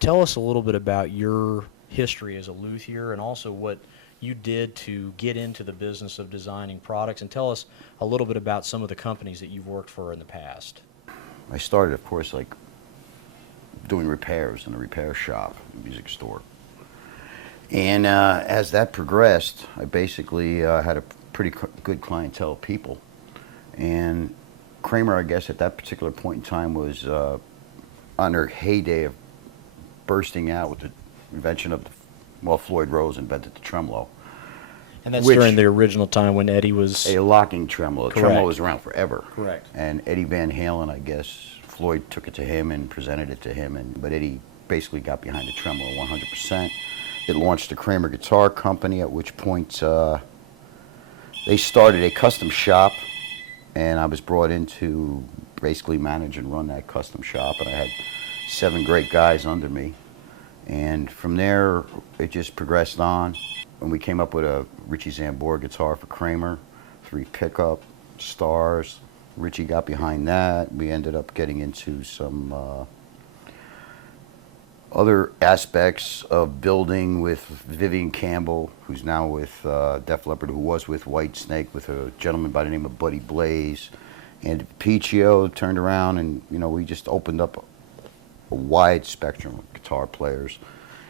Tell us a little bit about your history as a luthier and also what you did to get into the business of designing products, and tell us a little bit about some of the companies that you've worked for in the past. I started, of course, like doing repairs in a repair shop, a music store. And as that progressed, I basically had a pretty good clientele of people. And Kramer, I guess, at that particular point in time was on their heyday of bursting out with the invention of, Floyd Rose invented the tremolo. And that's during the original time when Eddie was... A locking tremolo. Correct. Tremolo was around forever. Correct. And Eddie Van Halen, I guess, Floyd took it to him and presented it to him, but Eddie basically got behind the tremolo 100%. It launched the Kramer Guitar Company, at which point they started a custom shop, and I was brought in to basically manage and run that custom shop, and I had 7 great guys under me. And from there, it just progressed on. And we came up with a Ritchie Sambora guitar for Kramer, 3 pickup, stars. Ritchie got behind that. We ended up getting into some other aspects of building with Vivian Campbell, who's now with Def Leppard, who was with Whitesnake, with a gentleman by the name of Buddy Blaze. And Picchio turned around, and we just opened up a wide spectrum of guitar players.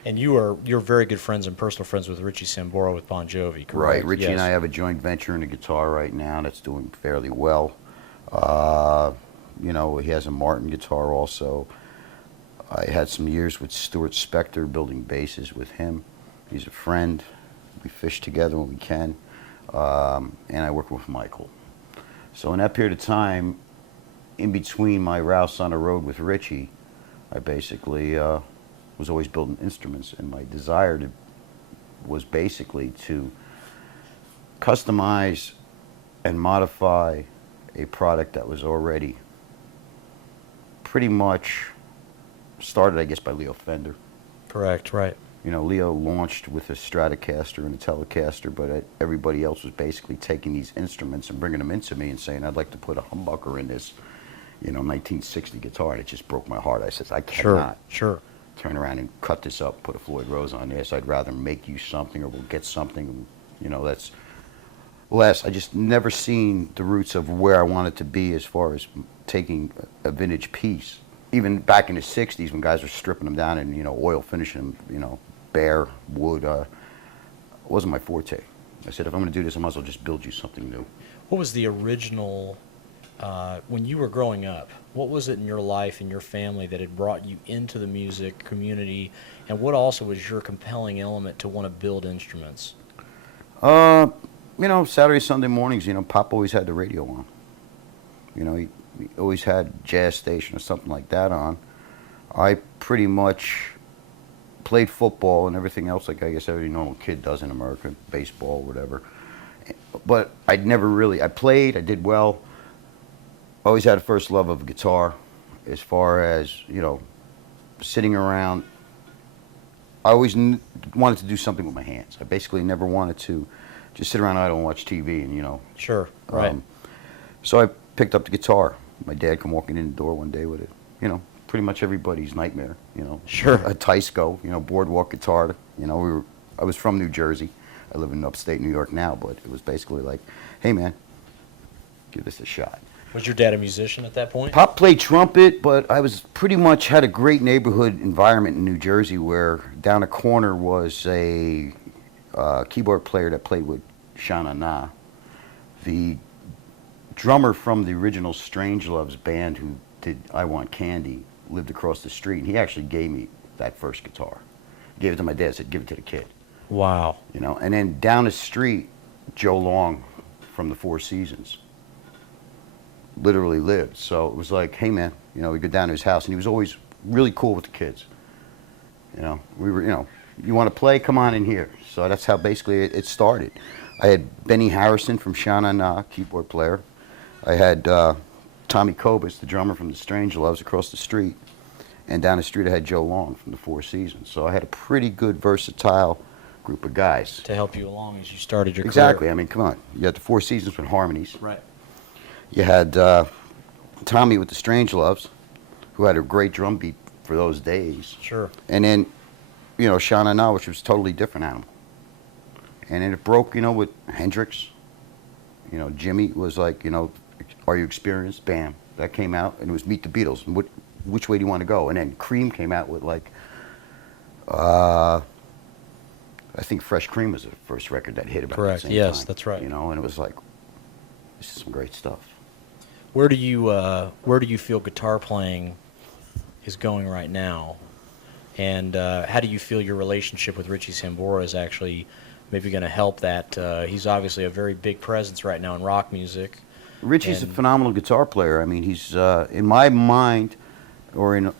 And you're very good friends and personal friends with Ritchie Sambora with Bon Jovi, correct? Right. Ritchie yes. and I have a joint venture in the guitar right now that's doing fairly well. He has a Martin guitar also. I had some years with Stuart Spector building basses with him. He's a friend. We fish together when we can. And I work with Michael. So in that period of time, in between my routes on the road with Ritchie, I basically was always building instruments, and my desire was basically to customize and modify a product that was already pretty much started, I guess, by Leo Fender. Correct, right. Leo launched with a Stratocaster and a Telecaster, but everybody else was basically taking these instruments and bringing them into me and saying, I'd like to put a humbucker in this 1960 guitar, and it just broke my heart. I said, I cannot turn around and cut this up, put a Floyd Rose on this. I'd rather make you something, or we'll get something. That's less. I just never seen the roots of where I wanted to be as far as taking a vintage piece. Even back in the 60s when guys were stripping them down and, oil finishing them, bare wood, wasn't my forte. I said, if I'm going to do this, I might as well just build you something new. What was the original, when you were growing up, what was it in your life and your family that had brought you into the music community, and what also was your compelling element to want to build instruments? Saturday, Sunday mornings, Pop always had the radio on. He always had jazz station or something like that on. I pretty much played football and everything else like I guess every normal kid does in America, baseball, whatever. But I played, I did well. Always had a first love of guitar. As far as, sitting around, I always wanted to do something with my hands. I basically never wanted to just sit around idle and watch TV and, Sure, right. So I picked up the guitar. My dad come walking in the door one day with it. Pretty much everybody's nightmare, Sure. A Tysko, boardwalk guitar. I was from New Jersey. I live in upstate New York now, but it was basically like, hey man, give this a shot. Was your dad a musician at that point? Pop played trumpet, but I was pretty much had a great neighborhood environment in New Jersey where down the corner was a keyboard player that played with Shana Na. The drummer from the original Strangeloves band who did I Want Candy lived across the street, and he actually gave me that first guitar. Gave it to my dad, said, give it to the kid. Wow. And then down the street, Joe Long from the Four Seasons literally lived. So it was like, hey man, we go down to his house, and he was always really cool with the kids. We were, you want to play? Come on in here. So that's how basically it started. I had Benny Harrison from Shana Na, keyboard player. I had Tommy Kobus, the drummer from the Strangeloves, across the street. And down the street I had Joe Long from the Four Seasons. So I had a pretty good, versatile group of guys. To help you along as you started your Exactly. career. I mean, come on. You had the Four Seasons with harmonies. Right. You had Tommy with the Strangeloves, who had a great drum beat for those days. Sure. And then, Sha Na Na, which was a totally different animal. And then it broke, with Hendrix. Jimmy was like, Are You Experienced? Bam. That came out, and it was Meet the Beatles. And which way do you want to go? And then Cream came out with like, I think Fresh Cream was the first record that hit about Correct. the same Yes, time, that's right. and it was like, this is some great stuff. Where do you feel guitar playing is going right now? And how do you feel your relationship with Ritchie Sambora is actually maybe going to help that? He's obviously a very big presence right now in rock music. Ritchie's a phenomenal guitar player. I mean, he's in my mind, or in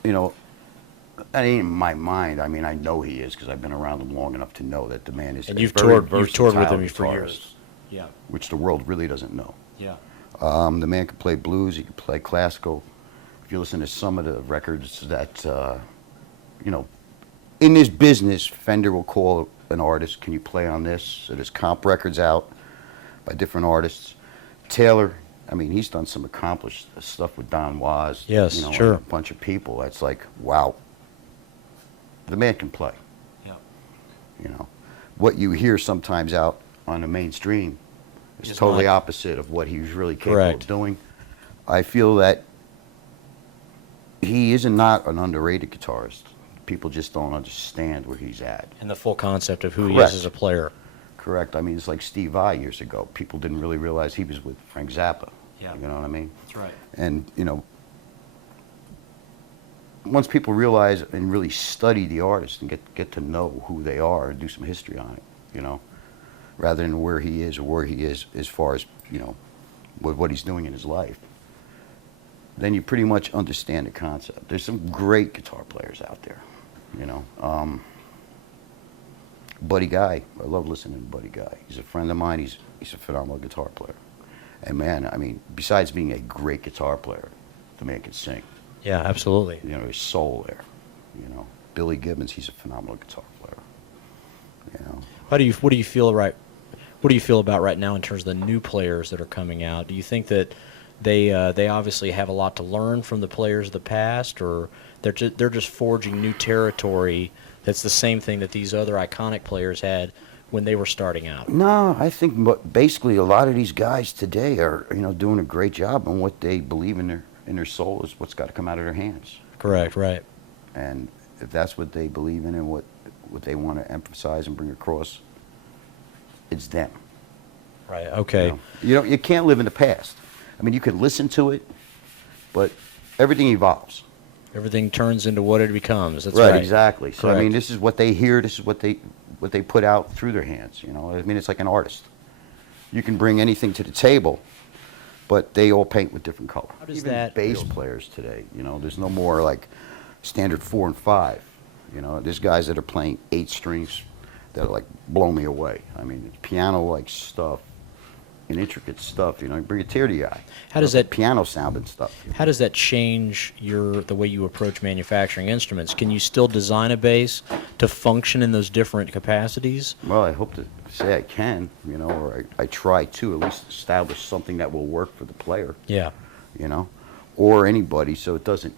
that ain't in my mind. I mean, I know he is because I've been around him long enough to know that the man is. And a you've very toured with him versatile for guitarist, years. Yeah. which the world really doesn't know. Yeah. The man can play blues. He can play classical. If you listen to some of the records that, in this business, Fender will call an artist, can you play on this? So there's comp records out by different artists. Taylor, I mean, he's done some accomplished stuff with Don Was. Yes, sure. And a bunch of people. That's like, wow. The man can play. Yeah. What you hear sometimes out on the mainstream is It's totally not. opposite of what he was really capable Correct. of doing. I feel that he is not an underrated guitarist. People just don't understand where he's at. And the full concept of who he Correct. is as a player. Correct. I mean, it's like Steve Vai years ago. People didn't really realize he was with Frank Zappa. Yeah. You know what I mean? That's right. And, once people realize and really study the artist and get to know who they are and do some history on it, rather than where he is or where he is as far as, with what he's doing in his life, then you pretty much understand the concept. There's some great guitar players out there, Buddy Guy, I love listening to Buddy Guy. He's a friend of mine. He's a phenomenal guitar player. And man, I mean, besides being a great guitar player, the man can sing. Yeah, absolutely. His soul there. Billy Gibbons, he's a phenomenal guitar player. What do you feel about right now in terms of the new players that are coming out? Do you think that they obviously have a lot to learn from the players of the past, or they're just forging new territory that's the same thing that these other iconic players had when they were starting out? No, I think basically a lot of these guys today are doing a great job, and what they believe in their soul is what's got to come out of their hands. Correct, right. And if that's what they believe in and what they want to emphasize and bring across, it's them. Right, okay. You can't live in the past. I mean, you can listen to it, but everything evolves. Everything turns into what it becomes. That's right. Right, exactly. So Correct. I mean, this is what they hear. This is what they put out through their hands. I mean, it's like an artist. You can bring anything to the table, but they all paint with different color. How does Even that bass feel? players today, there's no more like standard 4 and 5. There's guys that are playing 8 strings that are like blow me away. I mean, it's piano-like stuff and intricate stuff. Bring a tear to your eye. How does that piano sounding stuff? How does that change the way you approach manufacturing instruments? Can you still design a bass to function in those different capacities? Well, I hope to say I can, or I try to at least establish something that will work for the player. Yeah. Or anybody, so it doesn't.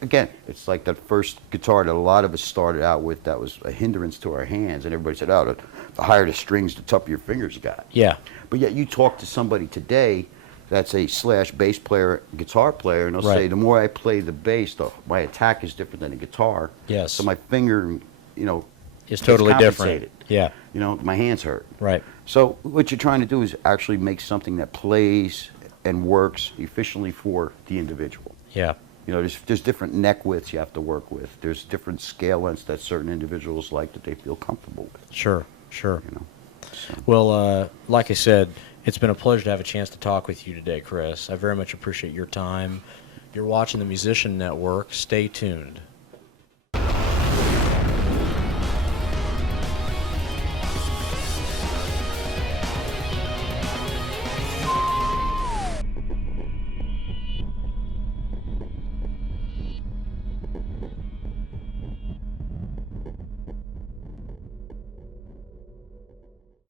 Again, it's like that first guitar that a lot of us started out with that was a hindrance to our hands, and everybody said, oh, the higher the strings, the tougher your fingers got. Yeah. But yet you talk to somebody today that's a / bass player, guitar player, and they'll say, the more I play the bass, my attack is different than the guitar. Yes. So my finger, It's totally gets different. compensated. Yeah. My hands hurt. Right. So what you're trying to do is actually make something that plays and works efficiently for the individual. Yeah. There's different neck widths you have to work with. There's different scale lengths that certain individuals like that they feel comfortable with. Sure. So. So. Well, like I said, it's been a pleasure to have a chance to talk with you today, Chris. I very much appreciate your time. You're watching the Musician Network. Stay tuned.